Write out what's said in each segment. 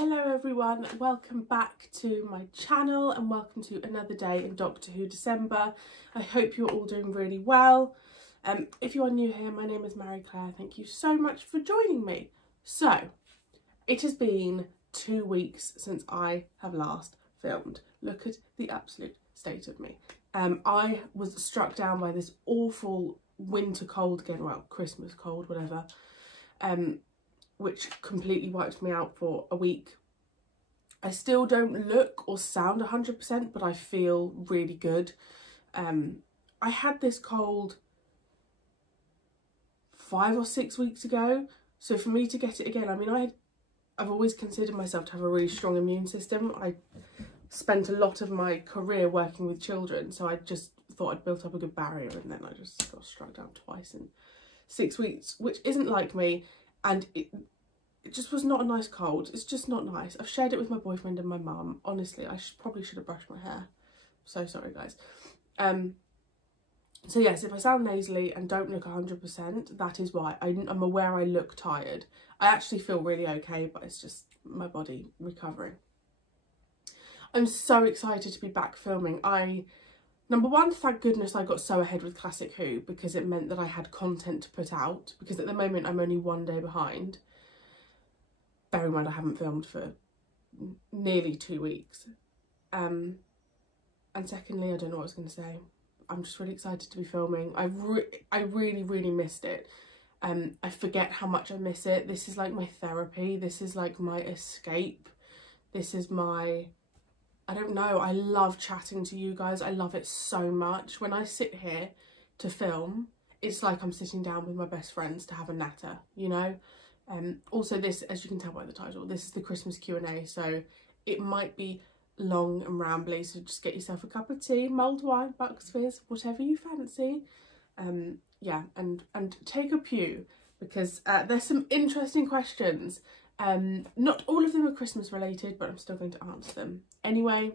Hello everyone, welcome back to my channel and welcome to another day in Doctor Who December. I hope you're all doing really well. If you are new here, my name is Marie-Clare. Thank you so much for joining me. So, it has been 2 weeks since I have last filmed. Look at the absolute state of me. I was struck down by this awful winter cold again, well, Christmas cold, whatever, which completely wiped me out for a week. I still don't look or sound 100%, but I feel really good. I had this cold 5 or 6 weeks ago, so for me to get it again, I mean, I've always considered myself to have a really strong immune system. I spent a lot of my career working with children, so I just thought I'd built up a good barrier, and then I just got struck down twice in 6 weeks, which isn't like me. And it just was not a nice cold. It's just not nice. I've shared it with my boyfriend and my mum. Honestly, I probably should have brushed my hair. So sorry, guys. So yes, if I sound nasally and don't look 100%, that is why. I'm aware I look tired. I actually feel really okay, but it's just my body recovering. I'm so excited to be back filming. Number one, thank goodness I got so ahead with Classic Who, because it meant that I had content to put out, because at the moment I'm only 1 day behind. Bear in mind I haven't filmed for nearly 2 weeks. And secondly, I don't know what I was going to say. I'm just really excited to be filming. I really, really missed it. I forget how much I miss it. This is like my therapy. This is like my escape. This is my... I don't know, I love chatting to you guys. I love it so much. When I sit here to film, it's like I'm sitting down with my best friends to have a natter, you know? Also this, as you can tell by the title, this is the Christmas Q&A, so it might be long and rambly, so just get yourself a cup of tea, mulled wine, Bucks Fizz, whatever you fancy. Yeah, and take a pew, because there's some interesting questions. Not all of them are Christmas related, but I'm still going to answer them anyway.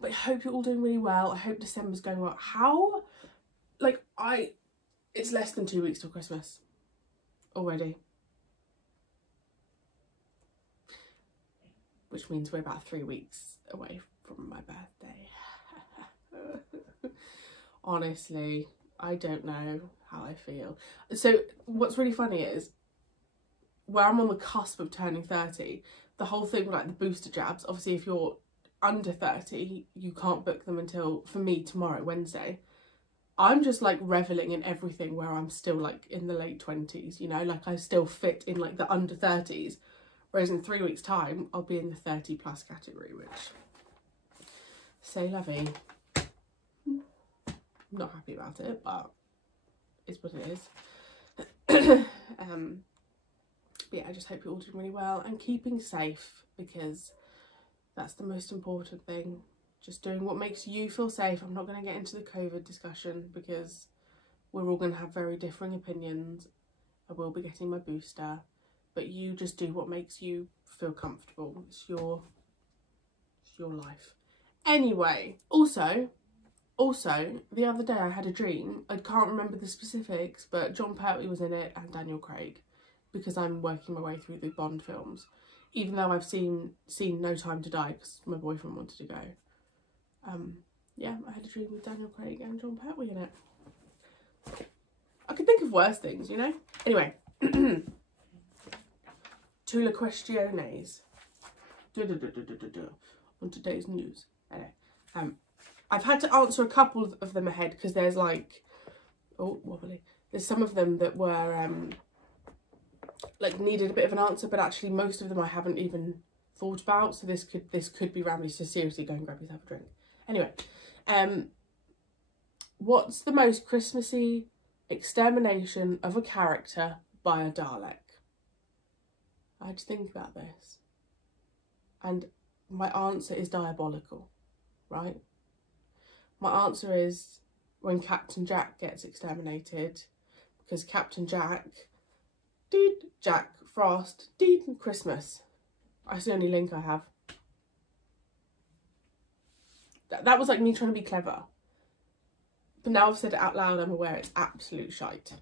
But I hope you're all doing really well. I hope December's going well. It's less than 2 weeks till Christmas already, which means we're about 3 weeks away from my birthday. Honestly, I don't know how I feel. So what's really funny is, where I'm on the cusp of turning 30, the whole thing with like the booster jabs, obviously if you're under 30, you can't book them until, for me, tomorrow, Wednesday. I'm just like reveling in everything where I'm still like in the late 20s, you know, like I still fit in like the under 30s, whereas in 3 weeks time, I'll be in the 30 plus category, which, c'est la vie. I'm not happy about it, but it's what it is. Yeah, I just hope you're all doing really well and keeping safe, because that's the most important thing. Just doing what makes you feel safe. I'm not going to get into the COVID discussion, because we're all going to have very differing opinions. I will be getting my booster, but you just do what makes you feel comfortable. It's your life. Anyway, also, the other day I had a dream. I can't remember the specifics, but John Pertwee was in it and Daniel Craig, because I'm working my way through the Bond films, even though I've seen No Time to Die because my boyfriend wanted to go. Yeah, I had a dream with Daniel Craig and John Pertwee in it. I could think of worse things, you know? Anyway, to le questiones. On today's news. Anyway, I've had to answer a couple of them ahead, because there's like, oh, wobbly. There's some of them that were, like needed a bit of an answer, but actually most of them I haven't even thought about, so this could be rambly, so seriously go and grab yourself a drink. Anyway, what's the most Christmassy extermination of a character by a Dalek? I had to think about this, and my answer is diabolical, right? My answer is when Captain Jack gets exterminated, because Captain Jack, Jack Frost, Christmas. That's the only link I have. That was like me trying to be clever. But now I've said it out loud, I'm aware it's absolute shite.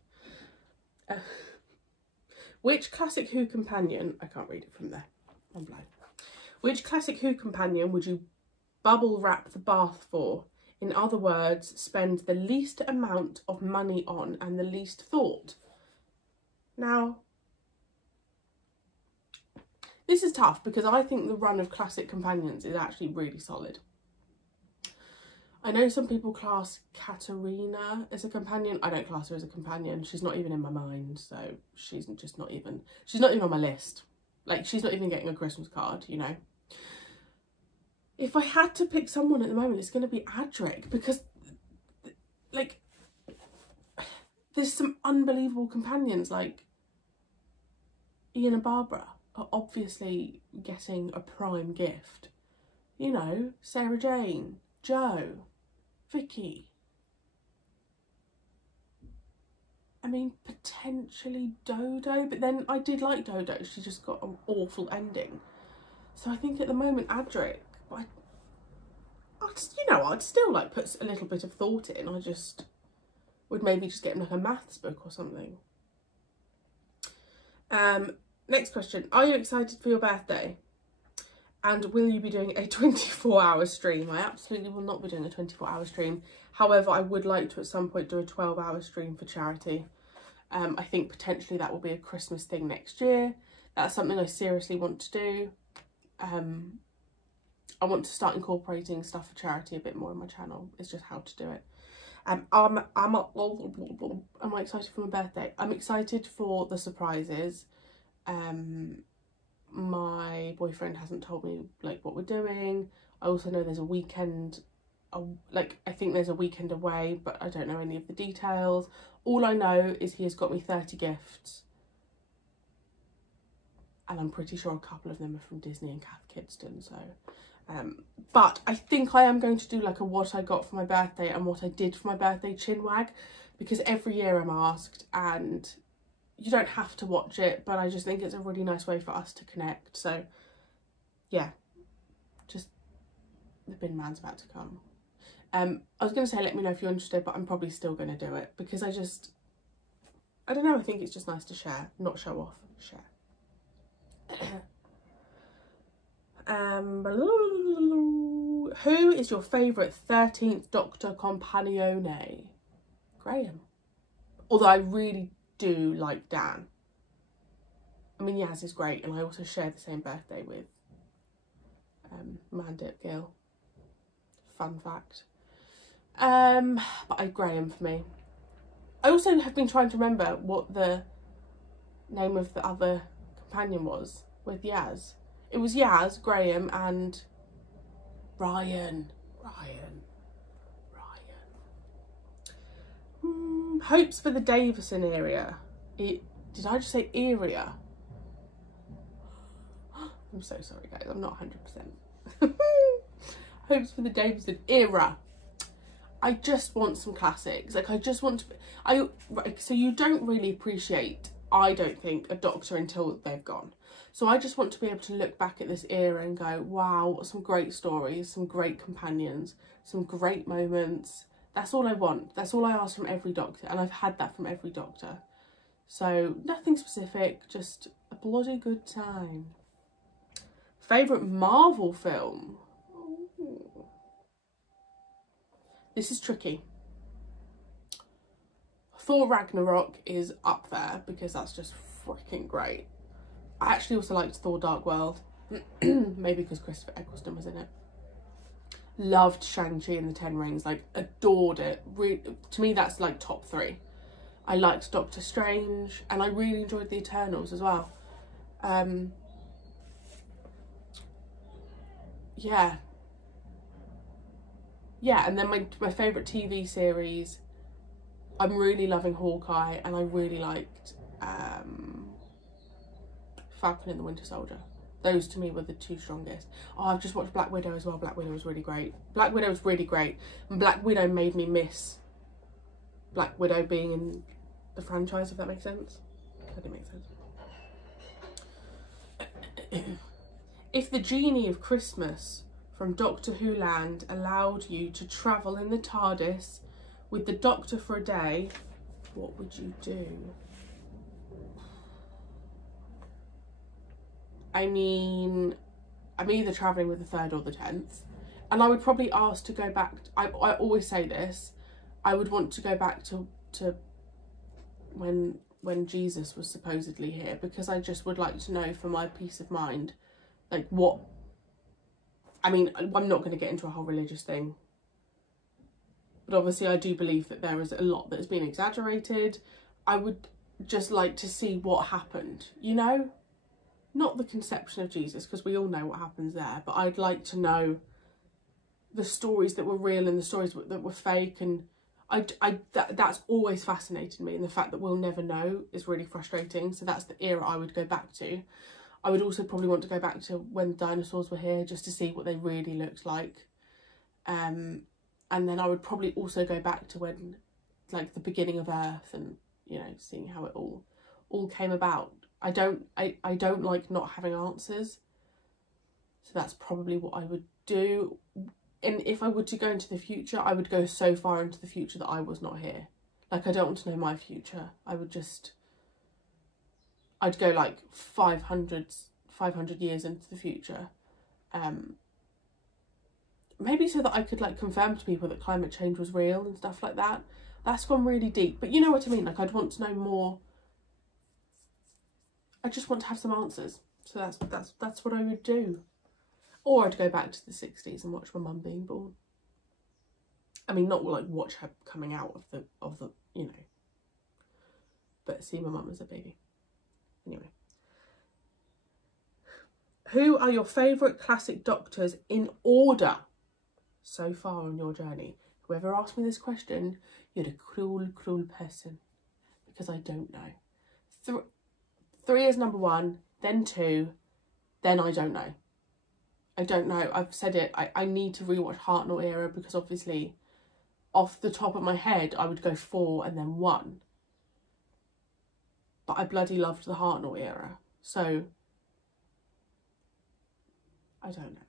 Which Classic Who companion, I can't read it from there, and blow. Which classic Who companion would you bubble wrap the bath for? In other words, spend the least amount of money on and the least thought. Now, this is tough because I think the run of classic companions is actually really solid. I know some people class Katerina as a companion. I don't class her as a companion. She's not even in my mind, so she's not even on my list. Like, she's not even getting a Christmas card, you know. If I had to pick someone at the moment, it's going to be Adric, because, like, there's some unbelievable companions, like Ian and Barbara are obviously getting a prime gift. You know, Sarah Jane, Jo, Vicky. I mean, potentially Dodo, but then I did like Dodo. She just got an awful ending. So I think at the moment, Adric, but I'd still like put a little bit of thought in. I just would maybe just get like a maths book or something. Next question. Are you excited for your birthday? And will you be doing a 24-hour stream? I absolutely will not be doing a 24-hour stream. However, I would like to at some point do a 12-hour stream for charity. I think potentially that will be a Christmas thing next year. That's something I seriously want to do. I want to start incorporating stuff for charity a bit more on my channel. It's just how to do it. Am I excited for my birthday? I'm excited for the surprises. My boyfriend hasn't told me like what we're doing. I also know there's a weekend, I think there's a weekend away, but I don't know any of the details. All I know is he has got me 30 gifts, and I'm pretty sure a couple of them are from Disney and Cath Kidston. So but I think I am going to do like a what I got for my birthday and what I did for my birthday chin wag, because every year I'm asked, and you don't have to watch it, but I just think it's a really nice way for us to connect. So yeah, just the bin man's about to come. I was going to say let me know if you're interested, but I'm probably still going to do it because I don't know, I think it's just nice to share, not show off, share. Who is your favourite 13th Doctor companione? Graham. Although I really do like Dan. I mean, Yaz is great, and I also share the same birthday with Mandip Gill. Fun fact. But Graham for me. I also have been trying to remember what the name of the other companion was with Yaz. It was Yaz, Graham, and Ryan. Hopes for the Davison area. Did I just say area? I'm so sorry, guys. I'm not 100%. Hopes for the Davison era. I just want some classics. Like, I just want to... So you don't really appreciate, I don't think, a Doctor until they've gone. So I just want to be able to look back at this era and go, wow, some great stories, some great companions, some great moments. That's all I want. That's all I ask from every Doctor. And I've had that from every Doctor. So nothing specific, just a bloody good time. Favourite Marvel film? Ooh. This is tricky. Thor Ragnarok is up there because that's just freaking great. I actually also liked Thor Dark World. Maybe because Christopher Eccleston was in it. Loved Shang-Chi and the Ten Rings. Like, adored it. To me, that's like top 3. I liked Doctor Strange. And I really enjoyed the Eternals as well. Yeah. Yeah, and then my favourite TV series, I'm really loving Hawkeye, and I really liked Falcon and the Winter Soldier. Those to me were the 2 strongest. Oh, I've just watched Black Widow as well. Black Widow was really great. Black Widow was really great. And Black Widow made me miss Black Widow being in the franchise, if that makes sense. That didn't make sense. If the Genie of Christmas from Doctor Who Land allowed you to travel in the Tardis with the Doctor for a day, what would you do? I mean, I'm either travelling with the 3rd or the 10th. And I would probably ask to go back. I always say this. I would want to go back to when Jesus was supposedly here, because I just would like to know for my peace of mind, like what. I mean, I'm not going to get into a whole religious thing, but obviously I do believe that there is a lot that has been exaggerated. I would just like to see what happened, you know? Not the conception of Jesus, because we all know what happens there, but I'd like to know the stories that were real and the stories that were fake, and that's always fascinated me, and the fact that we'll never know is really frustrating. So that's the era I would go back to. I would also probably want to go back to when dinosaurs were here, just to see what they really looked like. And then I would probably also go back to when, like, the beginning of Earth, and, you know, seeing how it all came about. I don't like not having answers. So that's probably what I would do. And if I were to go into the future, I would go so far into the future that I was not here. Like, I don't want to know my future. I'd go like 500 years into the future. Maybe so that I could, like, confirm to people that climate change was real and stuff like that. That's gone really deep. But you know what I mean? Like, I'd want to know more. I just want to have some answers. So that's what I would do. Or I'd go back to the 60s and watch my mum being born. I mean, not like watch her coming out of the you know, but see my mum as a baby. Anyway. Who are your favourite classic doctors in order so far on your journey? Whoever asked me this question, you're a cruel, cruel person, because I don't know. 3 is number 1, then 2, then I don't know. I don't know. I've said it. I need to rewatch Hartnell era, because obviously off the top of my head I would go 4 and then 1. But I bloody loved the Hartnell era. So I don't know.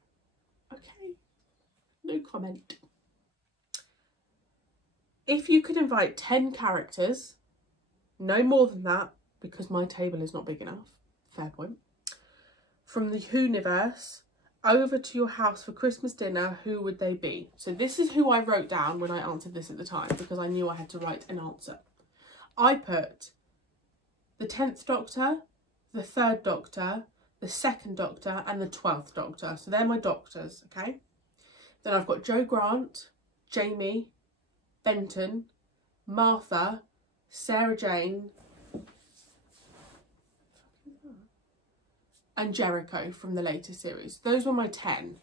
Okay. No comment. If you could invite 10 characters, no more than that, because my table is not big enough, fair point, from the Whoniverse over to your house for Christmas dinner, who would they be? So this is who I wrote down when I answered this at the time, because I knew I had to write an answer. I put the 10th Doctor, the 3rd Doctor, the 2nd Doctor and the 12th Doctor. So they're my doctors, okay? Then I've got Jo Grant, Jamie, Benton, Martha, Sarah Jane and Jericho from the later series. Those were my 10.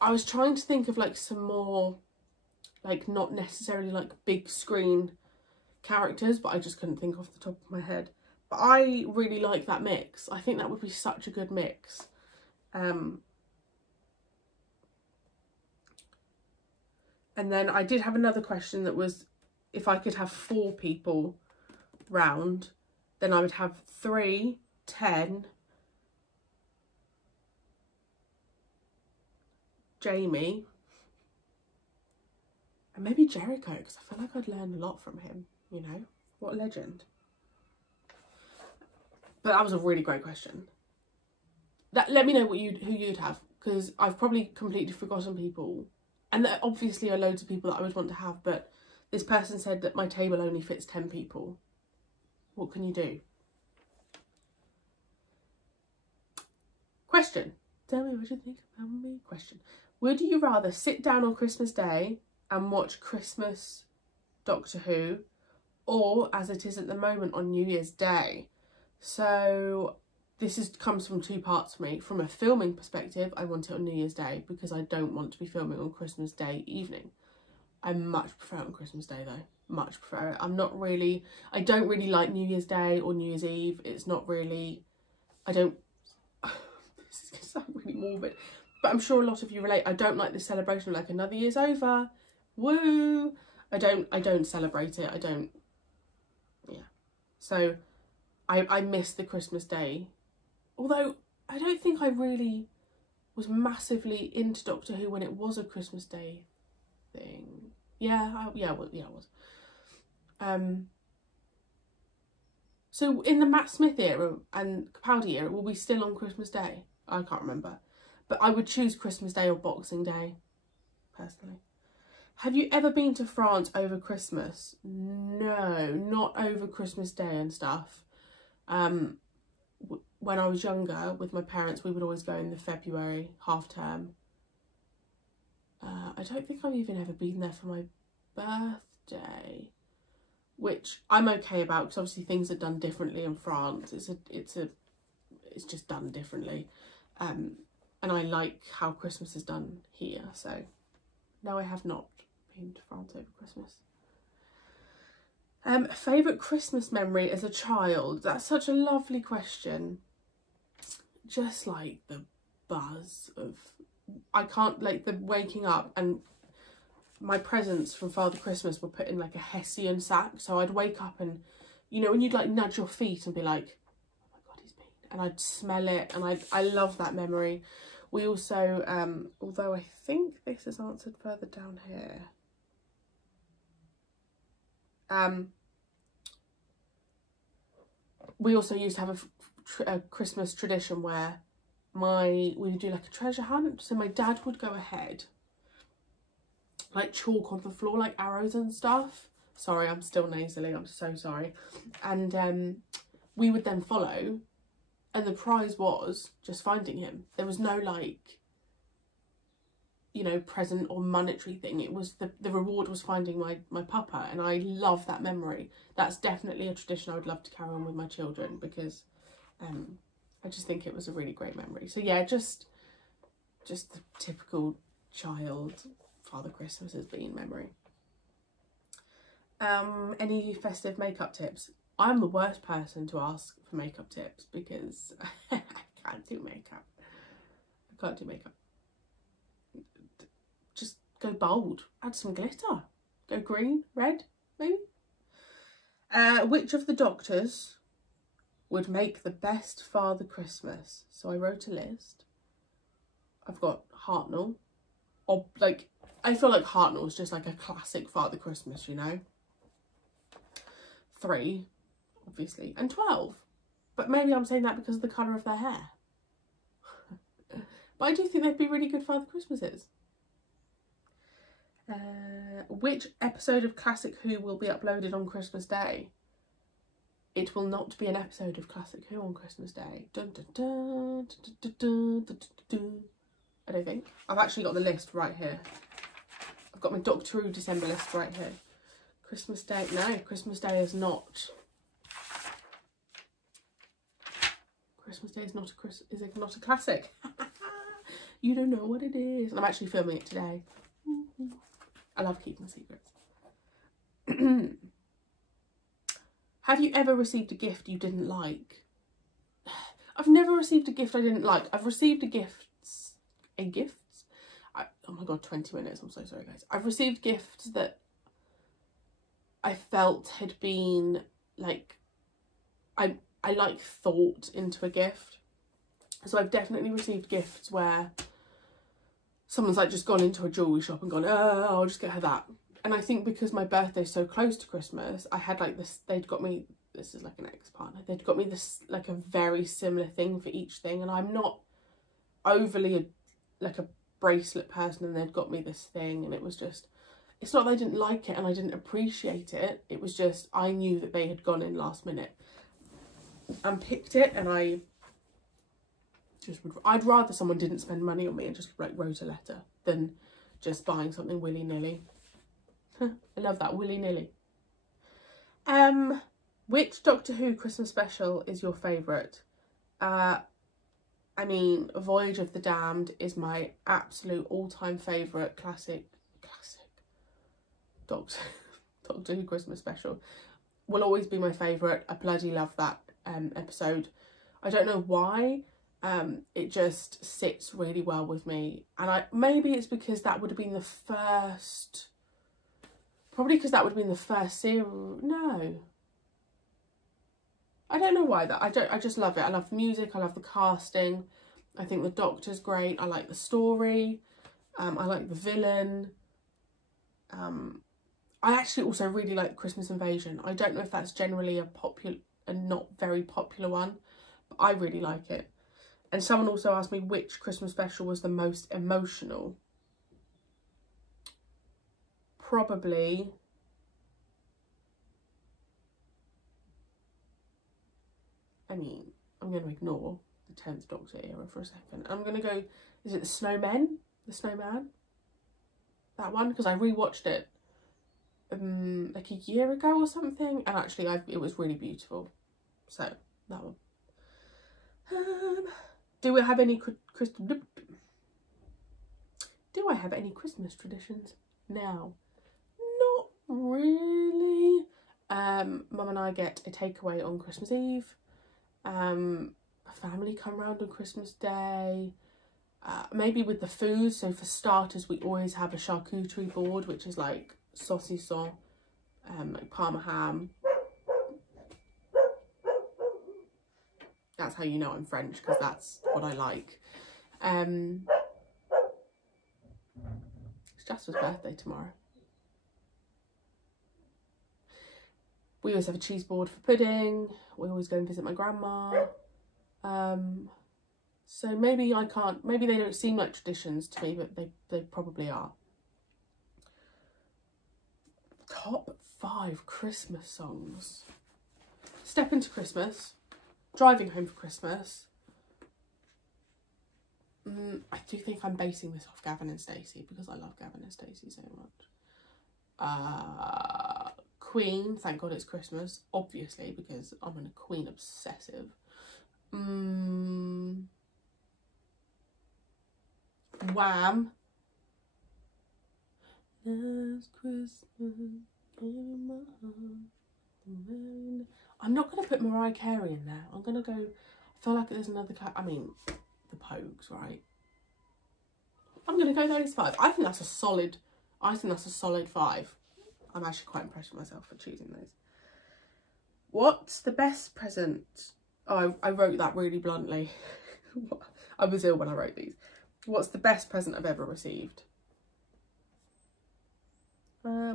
I was trying to think of like some more, like, not necessarily like big screen characters, but I just couldn't think off the top of my head. But I really like that mix. I think that would be such a good mix. And then I did have another question that was, if I could have 4 people round, then I would have 3, 10, Jamie, and maybe Jericho, because I feel like I'd learn a lot from him, you know? What a legend. But that was a really great question. Let me know who you'd have, because I've probably completely forgotten people. And there obviously are loads of people that I would want to have, but this person said that my table only fits 10 people. What can you do? Question. Tell me what you think about me. Question. Would you rather sit down on Christmas Day and watch Christmas Doctor Who, or as it is at the moment on New Year's Day? So this comes from 2 parts for me. From a filming perspective, I want it on New Year's Day, because I don't want to be filming on Christmas Day evening. I much prefer it on Christmas Day though. Much prefer it. I don't really like New Year's Day or New Year's Eve. It's not really, this is going to sound really morbid, but I'm sure a lot of you relate. I don't like this celebration of like another year's over. Woo! I don't celebrate it. Yeah. So I miss the Christmas Day. Although I don't think I really was massively into Doctor Who when it was a Christmas Day thing. Yeah, I was. So in the Matt Smith era and Capaldi era, will we still on Christmas Day? I can't remember. But I would choose Christmas Day or Boxing Day, personally. Have you ever been to France over Christmas? No, not over Christmas Day and stuff. When I was younger with my parents, we would always go in the February half term. I don't think I've even ever been there for my birthday, which I'm okay about because obviously things are done differently in France. It's just done differently, and I like how Christmas is done here. So no, I have not been to France over Christmas. Favourite Christmas memory as a child? That's such a lovely question. Just like the buzz of, I can't, like the waking up, and my presents from Father Christmas were put in like a Hessian sack. So I'd wake up and, you know, when you'd like nudge your feet and be like, oh my God, he's been, and I'd smell it, and I love that memory. We also, although I think this is answered further down here. We also used to have a Christmas tradition where we would do like a treasure hunt. So my dad would go ahead, like chalk on the floor, like arrows and stuff. Sorry, I'm still nasally, I'm so sorry. And we would then follow, and the prize was just finding him. There was no like, you know, present or monetary thing. It was the reward was finding my papa, and I love that memory. That's definitely a tradition I would love to carry on with my children, because I just think it was a really great memory. So yeah, just the typical child Father Christmas has been memory. Any festive makeup tips? I'm the worst person to ask for makeup tips because I can't do makeup. I can't do makeup. Just go bold. Add some glitter. Go green, red, maybe. Which of the doctors would make the best Father Christmas? So I wrote a list. I've got Hartnell. Or like, I feel like Hartnell is just like a classic Father Christmas, you know. 3, obviously, and 12. But maybe I'm saying that because of the colour of their hair. But I do think they'd be really good Father Christmases. Which episode of Classic Who will be uploaded on Christmas Day? It will not be an episode of Classic Who on Christmas Day. Dun, dun, dun, dun, dun, dun, dun, dun, dun. I don't think. I've actually got the list right here. I've got my Doctor Who December list right here. Christmas Day, no, Christmas Day is not. Christmas Day is not a classic. You don't know what it is. I'm actually filming it today. I love keeping secrets. Have you ever received a gift you didn't like? I've never received a gift I didn't like. I've received oh my God, 20 minutes. I'm so sorry, guys. I've received gifts that I felt had been like, I like thought into a gift. So I've definitely received gifts where someone's like just gone into a jewellery shop and gone, oh, I'll just get her that. And I think because my birthday's so close to Christmas, I had like this, they'd got me, this is like an ex-partner, they'd got me this, like a very similar thing for each thing. And I'm not overly like a bracelet person, and they'd got me this thing, and it was just, it's not that I didn't like it and I didn't appreciate it. It was just, I knew that they had gone in last minute and picked it, and I just would, I'd rather someone didn't spend money on me and just like wrote a letter than just buying something willy-nilly. I love that, willy-nilly. Which Doctor Who Christmas special is your favourite? I mean, Voyage of the Damned is my absolute all-time favourite classic Doctor Who Christmas special. Will always be my favourite. I bloody love that episode. I don't know why. It just sits really well with me, and maybe it's because that would have been the first. Probably because that would have been the first series. No, I don't know why that. I just love it. I love the music. I love the casting. I think the Doctor's great. I like the story. I like the villain. I actually also really like Christmas Invasion. I don't know if that's generally a a not very popular one, but I really like it. And someone also asked me which Christmas special was the most emotional. Probably I'm going to ignore the 10th Doctor era for a second. I'm going to go, is it the Snowman? The Snowman? That one? Because I rewatched it like a year ago or something, and actually it was really beautiful. So, that one. Do I have any Christmas traditions now? Not really. Mum and I get a takeaway on Christmas Eve. A family come round on Christmas Day. Maybe with the food. So for starters, we always have a charcuterie board, which is like saucisson, like parma ham. That's how you know I'm French, because that's what I like. It's Jasper's birthday tomorrow. We always have a cheese board for pudding. We always go and visit my grandma. So maybe they don't seem like traditions to me, but they probably are. Top 5 Christmas songs. Step Into Christmas. Driving Home for Christmas. I do think I'm basing this off Gavin and Stacey, because I love Gavin and Stacey so much. Queen, Thank God It's Christmas, obviously, because I'm a Queen obsessive. Wham. Last Christmas in my heart. I'm not going to put Mariah Carey in there. I'm going to go, I feel like there's another, the Pogues, right? I'm going to go those 5. I think that's a solid 5. I'm actually quite impressed with myself for choosing those. What's the best present? Oh, I wrote that really bluntly. I was ill when I wrote these. What's the best present I've ever received? I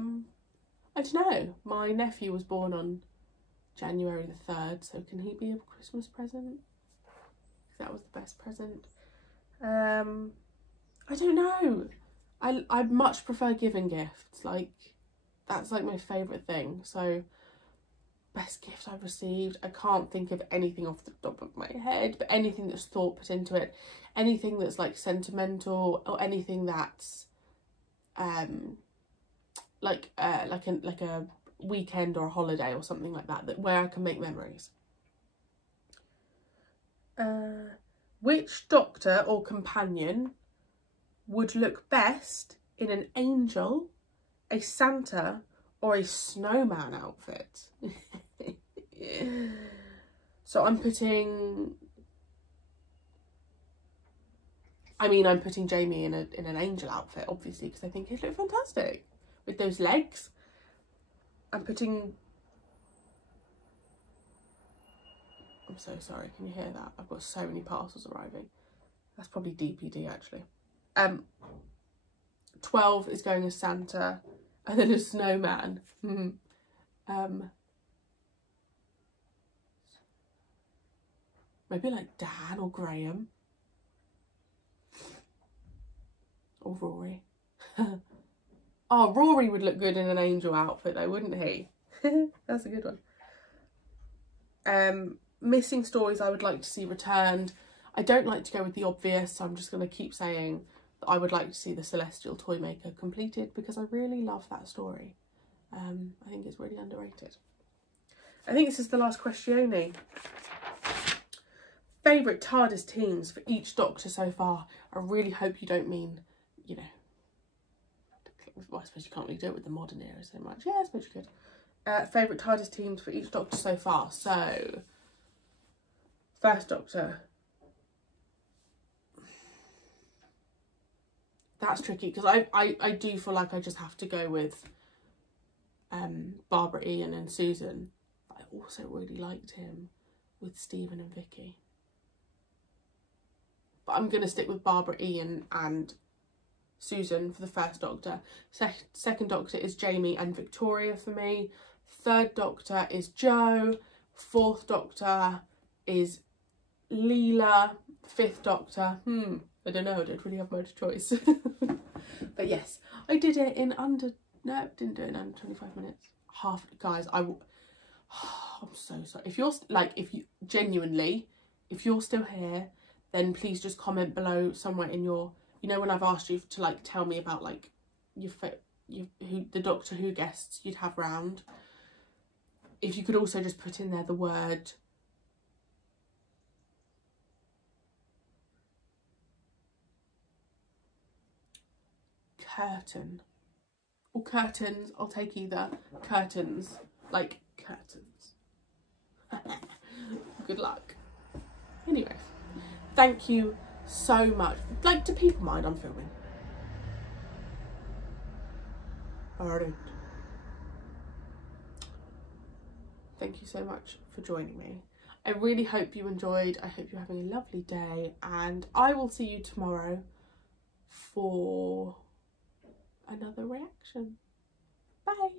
don't know. My nephew was born on January the 3rd, so can he be a Christmas present? That was the best present. I don't know. I much prefer giving gifts. Like, that's like my favourite thing. So, best gift I've received. I can't think of anything off the top of my head, but anything that's thought put into it, anything that's like sentimental, or anything that's like a weekend or a holiday or something like that, where I can make memories. Which Doctor or companion would look best in an angel, a Santa, or a snowman outfit? So I'm putting Jamie in an angel outfit, obviously, because I think he'd look fantastic with those legs. I'm so sorry, can you hear that? I've got so many parcels arriving. That's probably DPD, actually. 12 is going as Santa, and then a snowman. Maybe like Dan or Graham. Or Rory. Oh, Rory would look good in an angel outfit though, wouldn't he? That's a good one. Missing stories I would like to see returned. I don't like to go with the obvious, so I'm just going to keep saying that I would like to see the Celestial Toymaker completed, because I really love that story. I think it's really underrated. I think this is the last question. Favourite TARDIS teams for each Doctor so far. I really hope you don't mean, you know, well, I suppose you can't really do it with the modern era so much. Yeah, I suppose you could. Favourite TARDIS teams for each Doctor so far. So, First Doctor. That's tricky, because I do feel like I just have to go with Barbara, Ian and Susan. But I also really liked him with Stephen and Vicky. But I'm going to stick with Barbara, Ian and Susan for the First Doctor. Second Doctor is Jamie and Victoria for me. Third Doctor is Jo 4th Doctor is Leela. 5th Doctor, I don't know, I don't really have much choice. But yes, I did it in under, no, didn't do it in under 25 minutes. Guys, I'm so sorry. If you're, like, if you, genuinely, if you're still here, then please just comment below somewhere in your, you know, when I've asked you to, like, tell me about, like, the Doctor Who guests you'd have round. If you could also just put in there the word curtain or curtains, I'll take either. Curtains, like curtains. Good luck. Anyway, thank you so much. Like, do people mind I'm filming? Alright. Thank you so much for joining me. I really hope you enjoyed. I hope you're having a lovely day, and I will see you tomorrow for another reaction. Bye.